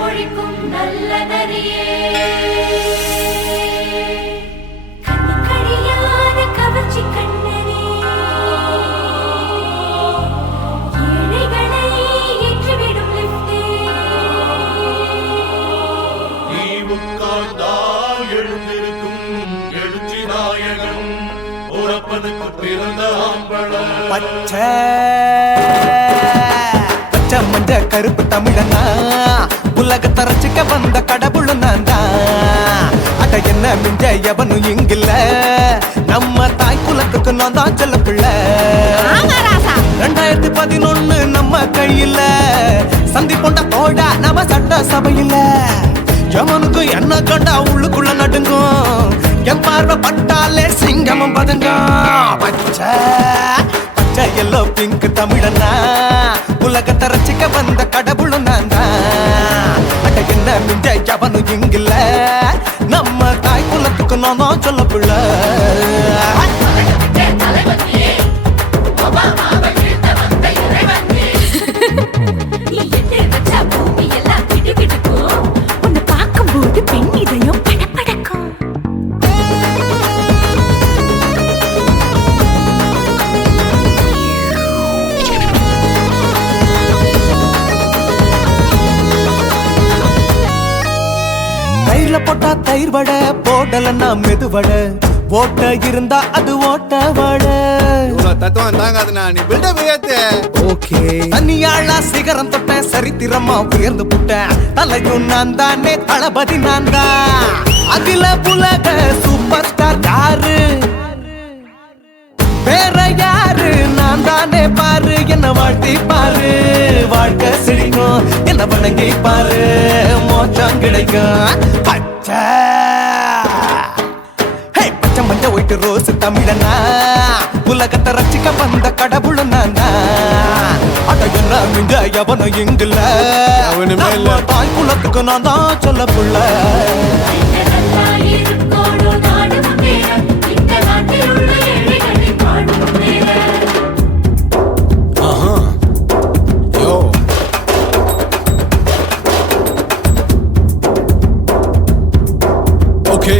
ஒழிக்கும் நல்ல நரியே கண்ணுக்கடியான கவர்ச்சி கண்ணனே ஏழைகளை ஏற்றிவிடும் லிப்டே நீ உட்கார்ந்தால் எழுந்திருக்கும் எழுச்சி நாயகன் உறப்பனுக்கு பிறந்த ஆம்பள பச்சை மஞ்ச கருப்பு தமிழனா உலகத்தை ரசிக்க வந்த கடவுள் நான் தான் அட என்ன மிஞ்ச எவனும் இங்கில்ல நம்ம தாய் குலத்துக்கு நான் தான் செல்ல பிள்ளை 2011 நம்ம கையில சந்தி போண்ட தோட நம்ம சட்ட சபையில எவனுக்கு என்ன கண்டா உள்ளுக்குள்ள நடுங்கும் என் பார்வை பட்டாலே சிங்கமும் பதுங்க பச்சை பச்சை எல்லோ பிங்க் தமிழனா உலகத்தை ரசிக்க வந்த கடவுளும் நான் தான் அட என்ன மிஞ்ச எவனும் இங்கில்ல நம்ம தாய் குலத்துக்கு நான் தான் சொல்ல பிள்ளை உன்னை பார்க்கும்போது பெண் இதயம் படபடக்கும் கையில போட்டா தயிர் வடை போடலன்னா மெதுவடை ஓட்ட இருந்தா அது ஓட்ட வடை தத்துவம் தாங்காதுண்ணா நீ பில்டப் ஏத்து ஓகே தனியாளா சிகரம் தொட்டேன் சரித்திரமா உயர்ந்து புட்டேன் தலையும் நான் தானே தளபதி நான் தான் அகில உலக சூப்பர் ஸ்டார் யாரு வேற யாரு நான் தானே பாரு என்ன வாழ்த்தி பாரு வாழ்க்கை சிரிக்கும் என்ன வணங்கி பாரு மோச்சம் கிடைக்கும் பச்சை பச்சை மஞ்ச ஒயிட்டு ரோஸ் தமிழனா உலகத்தை ரசிக்க வந்த கடவுள் நான் தான் அட என்ன என்ன மிஞ்ச எவனும் இங்குல அவனுமே இல்ல. நம்ம தாய் குலத்துக்கு நான் தான் சொல்ல புள்ள யோ okay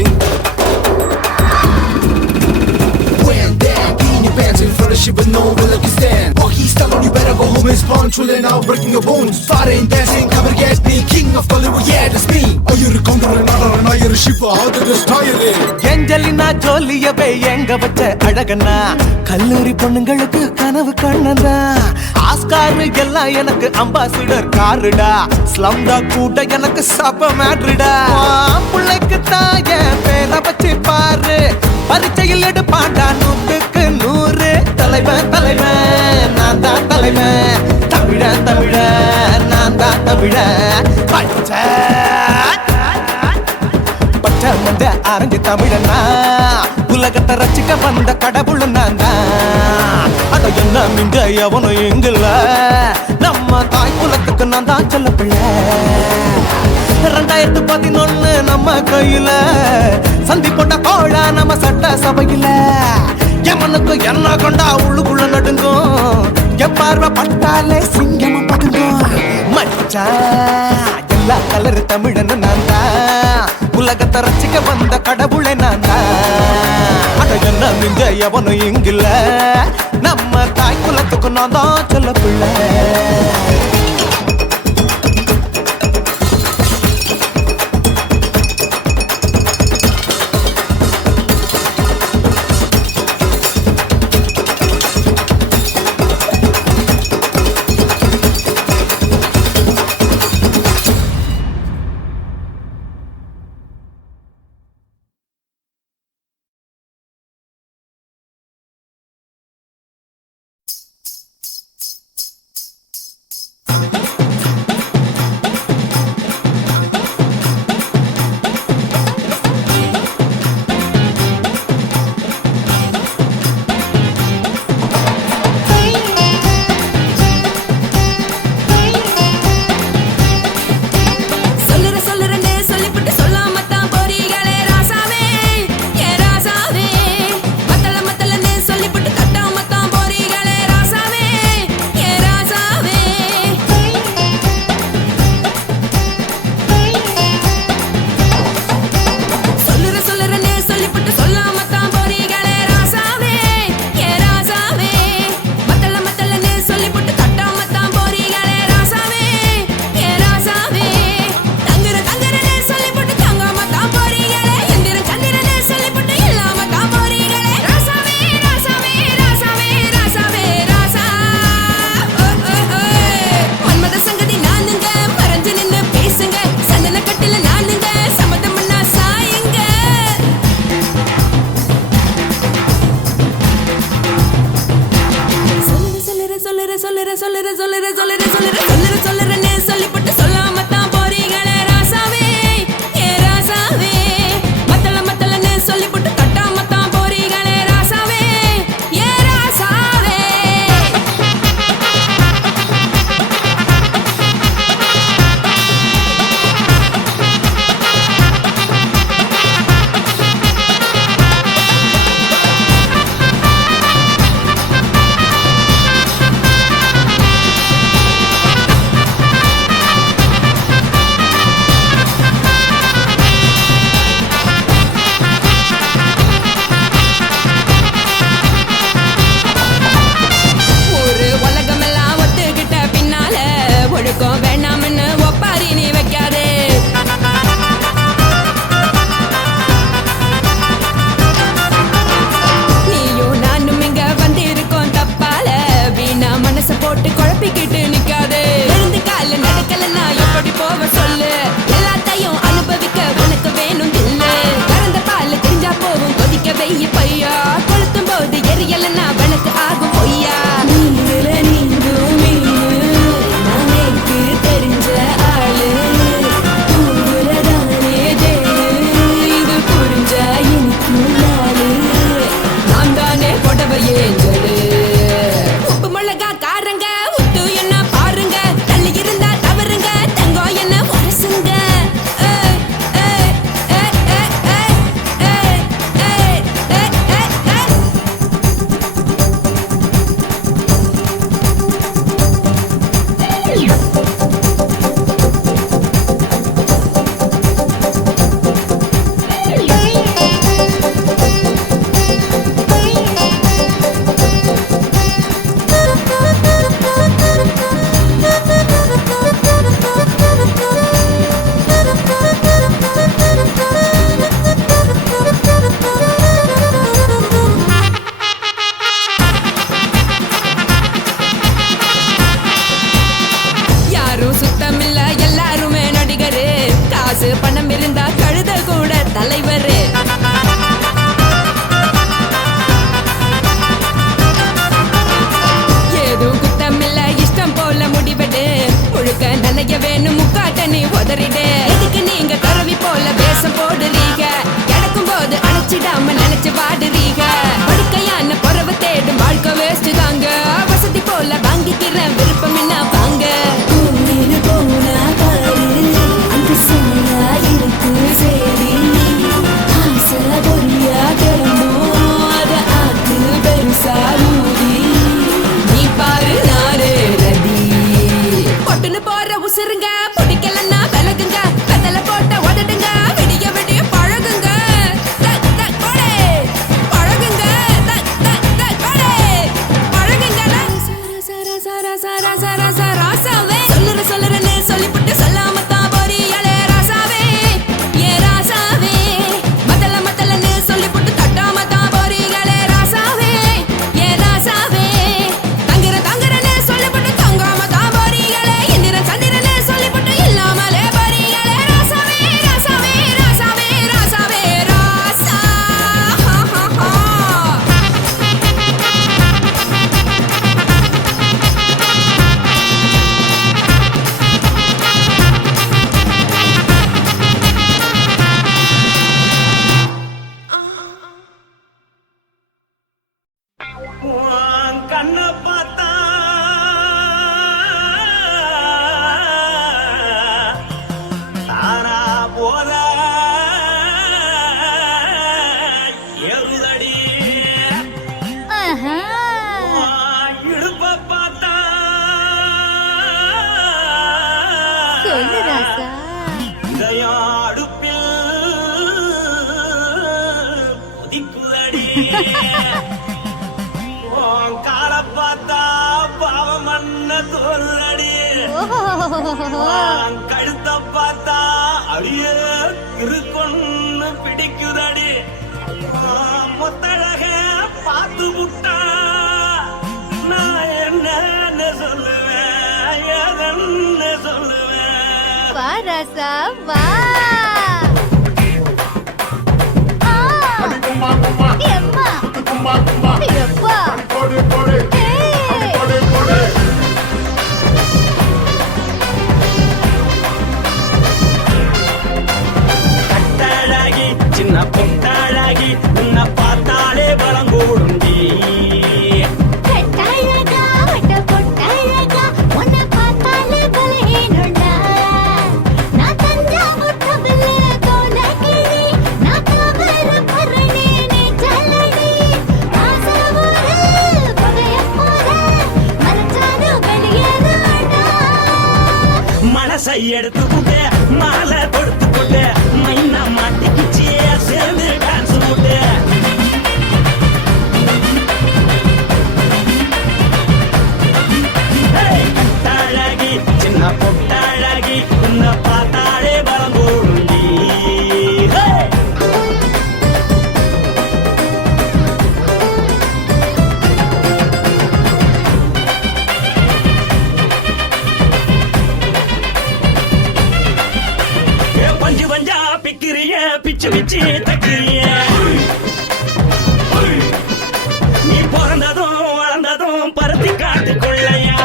When that in your pants in front of shit, but no one will look you stand. Oh, he's telling you better go home and spawn, chilling out, breaking your bones. Fighting, dancing, cover gas, me, king of Hollywood, yeah, that's me. Oh, you're a condor, and you're a ship, how did this tie it in? Angelina ஜோலியவே எங்க வச்ச அழகனா கல்லூரி பொண்ணுங்களுக்கு கனவு கண்ணதா ஆஸ்கார் எல்லாம் எனக்கு அம்பாசிடர் காருடா ஸ்லம்டா கூட எனக்கு சப்ப மேட்ருடா பிள்ளைக்கு தாய பேரை வச்சு பாரு பரீட்சையில் எடுப்பாண்டா 100க்கு 100 தலைவன் தலைவன் நான் தான் தலைவன் தமிழன் தமிழன் நான் தான் தமிழன் பச்சை மந்த அரஞ்சு தமிழனா உலகத்தை ரசிக்க வந்த கடவுள் நான் தான் அத என்ன மிஞ்ச எவனும் எங்குல நம்ம தாய் குலத்துக்கு நான் தான் சொல்ல பிள்ளை 2011 நம்ம கையில சந்தி போட்ட கோழா நம்ம சட்ட சபையில எமனுக்கு என்ன கொண்டா உள்ளுக்குள்ள நடுங்கும் எப்பார்வ பட்டாலே சிங்கமும் பதுங்கும் மச்சா எல்லா கலர் தமிழன்னு நான் தான் உலகத்தை ரசிக்க வந்த கடவுளை நான் தான் அட என்ன மிஞ்ச எவனும் இங்குல நம்ம தாய் குலத்துக்கு நான் தான் சொல்ல பிள்ளை காசு பணம் இருந்தா கழுத கூட தலைவர். ஏதும் குத்தமில்ல இஷ்டம் போல முடிவெடு. முழுக்க நனைய வேணும் முக்காட்ட நீ உதறிடு. எதுக்கு நீங்க கரவி போல வேஷம் போடுறீங்க? கிடக்கும் போது அணைச்சிடாம நினைச்சு வாடுறீங்க. படுக்கையான பொறவை தேடும் வாழ்க்கை வேஸ்ட் தாங்க. வசதி போல வாங்கிக்கிற விருப்பம் என்ன வாங்க. நீ பாரு நாரு ரதி பொட்டுன்னு போற உசுருங்க. பிடிக்கலன்னா விலகுங்க. கதல போட்ட உதடுங்க. விடிய விடிய பழகுங்க. தக் தக் போடே பழகுங்க. தக் தக் தக் போடே பழகுங்க. சர சர சர சர சர ராசாவே சொல்லுறேன்னு சொல்லிப்புட்டு சொல்லாம தான் போறியாளே ராசாவே. ஏ ராசாவே மத்தலன்னு சொல்லிப்புட்டு தட்டாம தான் போறீங்களே ராசாவே. ஏ ராசாவே தங்குறேன்னு சொல்லிப்புட்டு தங்காம தான் போறீங்களே. இந்திரன் சந்திரன்னு சொல்லிப்புட்டு இல்லாமலே போறீங்களே ராசாவே ராசாவே ராசாவே ராசாவே ராசா. கண்ண பார்த்தா தாரா போல எருதடி. இடுப்ப பார்த்தா சொல்லு ராசா. இதயம் அடுப்பில் கொதிக்குதடி. கால பார்த்தா பாவம் மண்ண தோல்றடி. கழுத்த பார்த்தா அடியே இருக்குன்னு பிடிக்குதடி. மொத்தழக பார்த்து விட்டா நான் என்ன சொல்லுவேன் எதன்னு சொல்லுவேன். வா ராசா வா. கும்மா கும்மா எம்மா கும்மா கும்மா எப்பா போடு போடு போடு போடு. கட்டழகி சின்ன பொட்டழகி உன்னை பார்த்தாலே பலம் கூடுண்டி. கட்டழகா வட்ட பொட்டழகா உன்னை பார்த்தாலே பலஹீனண்டா. நான் தஞ்சாவூர் கவில்ல கோலகிரி. நான் கவர பரணி நீ ஜல்லடி. ஆசவூரு பகைய போல மறைச்சாலும் வெளியேறாடா. மனசை எடுத்துக்கிட்டு மாலை கொடுத்துக்கிட்டு மைனா மாட்டிக்கிச்சு சேர்ந்து டான்ஸ் போட்டு. கட்டழகி சின்ன பொட்டழகி உன்னை பார்த்தாலே பலம் கூடுண்டி. பஞ்சு பஞ்சா பிக்கிறிய பிச்சு பிச்சு தக்கிறிய. நீ பிறந்ததும் வளர்ந்ததும் பருத்தி காட்டுக்குள்ளையா.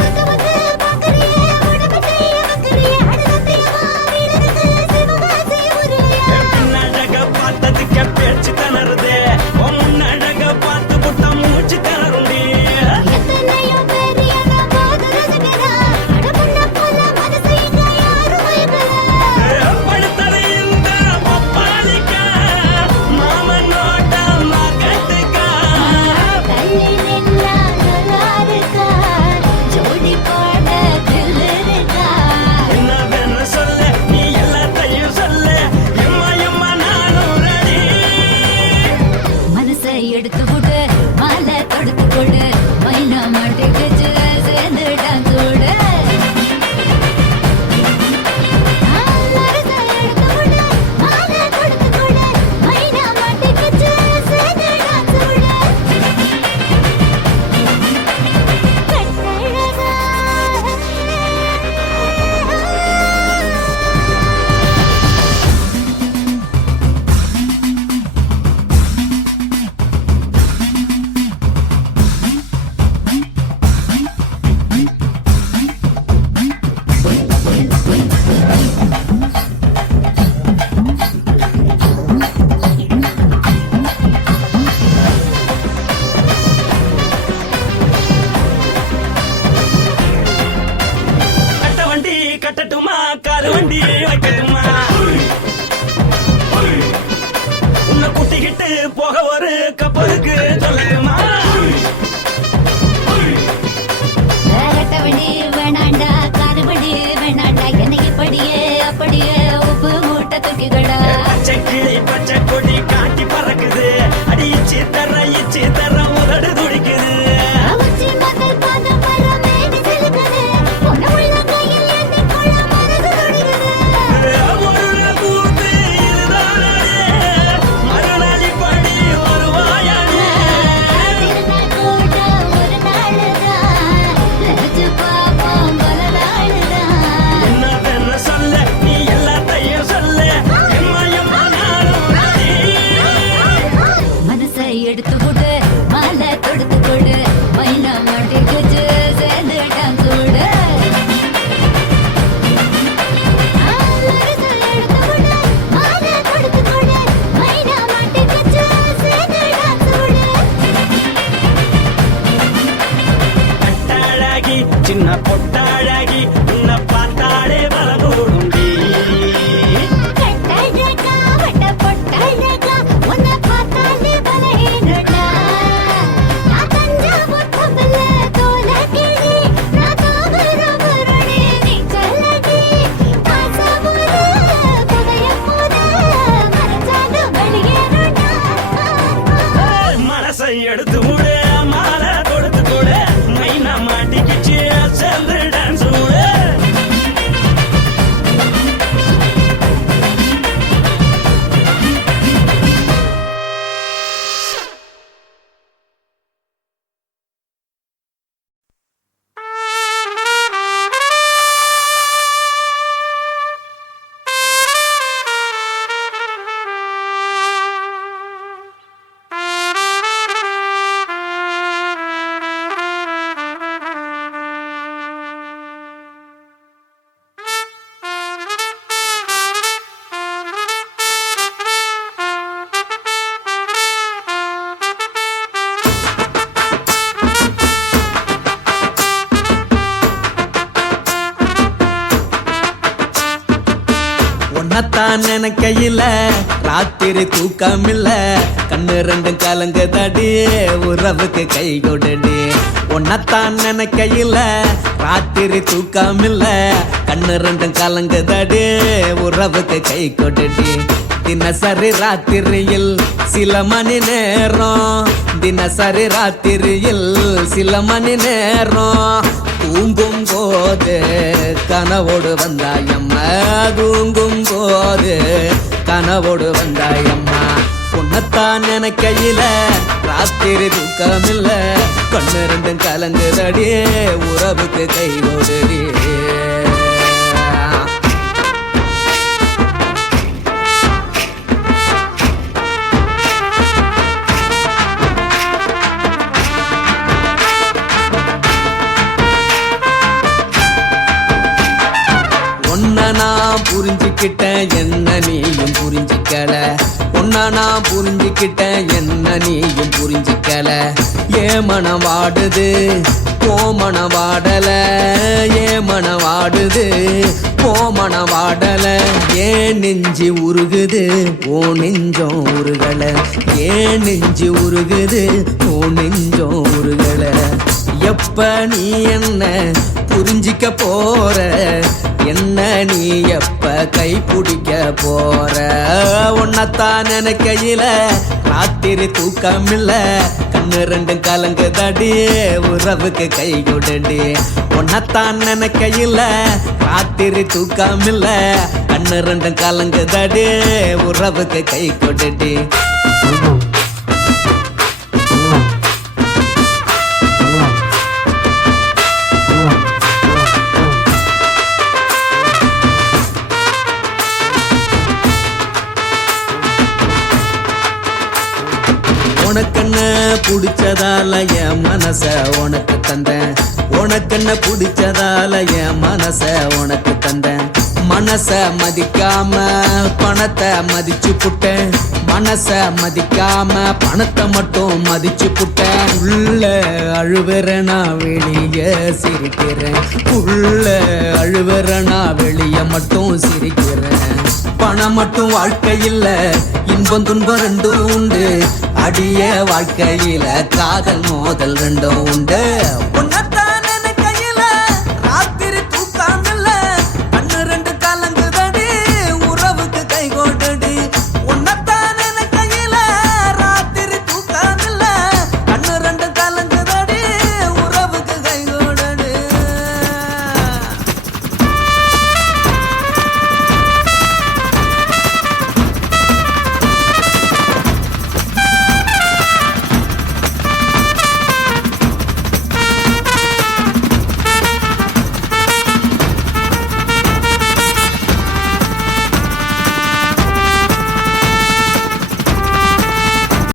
வந்து வந்து பாக்கறியே உடம்பு செய்ய வக்கறியே. அடுத்தத்தையமா வீடருக்கு சிவகாசி ஊருலையா. பின்னழக பார்த்ததுக்கு பேச்சு திணறுது. முன்னழக பார்த்து புட்ட மூச்சு திணறுண்டி. எத்தனையோ பேர் என்ன போது ரசிக்கிறா. அட முன்ன போல மனசை இங்க யாரும் மயக்கல. படுத்ததையில் காரு வண்டி வைக்கட்டுமா உன்னை கூட்டிக்கிட்டு போக ஒரு கப்பலுக்கு சொல்லட்டுமா வேறட்டவடி வேணாண்டா காதுபடி வேணாண்டா என்னைக்கு படியே அப்படியே உப்பு மூட்டை தூக்கிக்கடா பச்சை கிளி பச்சை கொடி காட்டி பறக்குது அடி இச்சி தர உதடு துடிக்குது உச்சி மகள் பாதம் வர மேனி செலுக்குது உன்னை உள்ள கையில் ஏந்தி கொள்ள மனது துடிக்குது ஒரு நாள் கூத்து இதுதானே மறுநாளி படி வருவாயானே திருநாள் கூட ஒரு நாளுதான் நினைச்சு பார்ப்போம் பல நாளுதான் என்ன சொல்ல நீ எல்லாத்தையும் சொல்ல எம்மா நானும் நானே. மனசை எடுத்து கொடு மாலை கொடுத்து கொடு மைனா மாட்டிக்கிச்சு சேர்ந்து டான்ஸ் கொடு மனசை எடுத்து கொடு மாலை கொடுத்து கொடு மைனா மாட்டிக்கிச்சு சேர்ந்து டான்ஸ் கொடு கட்டாழகி சின்ன பொட்டாழகி உன்னை பார்த்தாலே பலகூடும் கட்டழகா வட்ட பொட்டழகா உன்னை பார்த்தாலே பலஹீனடா நான் தஞ்சாவூர் கம்பல தோல கிளி நான் தாமிரபரணி நீ சொல்லடி ஆசமுரு புதைய போத மறைச்சாலும் வெளியேறடா மனசை எடுத்து விடு மாலை கொடுத்து கொடு மைனா மாட்டிக்கிச்சு சேர்ந்து டான்ஸ் விடு உன்னத்தான் நினைக்கையில ராத்திரி தூக்கமில்ல கண்ணு ரெண்டும் கலங்குதடி உறவுக்கு கை கொடுடி உன்னத்தான் நினைக்கையில ராத்திரி தூக்கமில்ல கண்ணு ரெண்டும் கலங்குதடி உறவுக்கு கை கொடுடி தினசரி ராத்திரியில் சில மணி நேரம் தினசரி ராத்திரியில் சில மணி நேரம் தூங்கும் போது கனவோடு வந்தாயம்மா தூங்கும் போது கனவோடு வந்தாயம்மா உன்னத்தான் நினைக்கையில ராத்திரி தூக்கமில்ல கண்ணு ரெண்டும் கலங்குதடி உறவுக்கு கை கொடுடி உன்னை நான் புரிஞ்சுக்கிட்டேன் என்ன நீயும் புரிஞ்சிக்கல உன்னை நான் புரிஞ்சுக்கிட்டேன் என்ன நீயும் புரிஞ்சிக்கல ஏன் மனம் வாடுது ஓ மனம் வாடல ஏன் மனம் வாடுது ஓ மனம் வாடல ஏன் நெஞ்சு உருகுது ஓ நெஞ்சம் உருகல ஏன் நெஞ்சு உருகுது ஓ நெஞ்சம் உருகல எப்ப நீ என்ன புரிஞ்சிக்க போற என்ன நீ எப்ப கை பிடிக்க போற உன்னத்தான் நினைக்கையில ராத்திரி தூக்கமில்ல கண்ணு ரெண்டும் கலங்குதடி உறவுக்கு கை கொடுடி உன்னத்தான் நினைக்கையில ராத்திரி தூக்கமில்ல கண்ணு ரெண்டும் கலங்குதடி உறவுக்கு கை கொடுடி உனக்கு என்ன பிடிச்சதால என் மனச உனக்கு தந்தேன் உனக்கு உனக்கென்ன பிடிச்சதால என் மனச உனக்கு தந்தேன் மனச மதிக்காம பணத்தை மதிச்சு புட்டேன் மனச மதிக்காம பணத்தை மட்டும் மதிச்சு புட்டேன் உள்ள அழுவுற நான் வெளிய சிரிக்கிறேன் உள்ள அழுவுற நான் வெளிய மட்டும் சிரிக்கிறேன் பணம் மட்டும் வாழ்க்கையில் இன்பம் துன்பம் ரெண்டும் உண்டு அடிய வாழ்க்கையில காதல் மோதல் ரெண்டும் உண்டு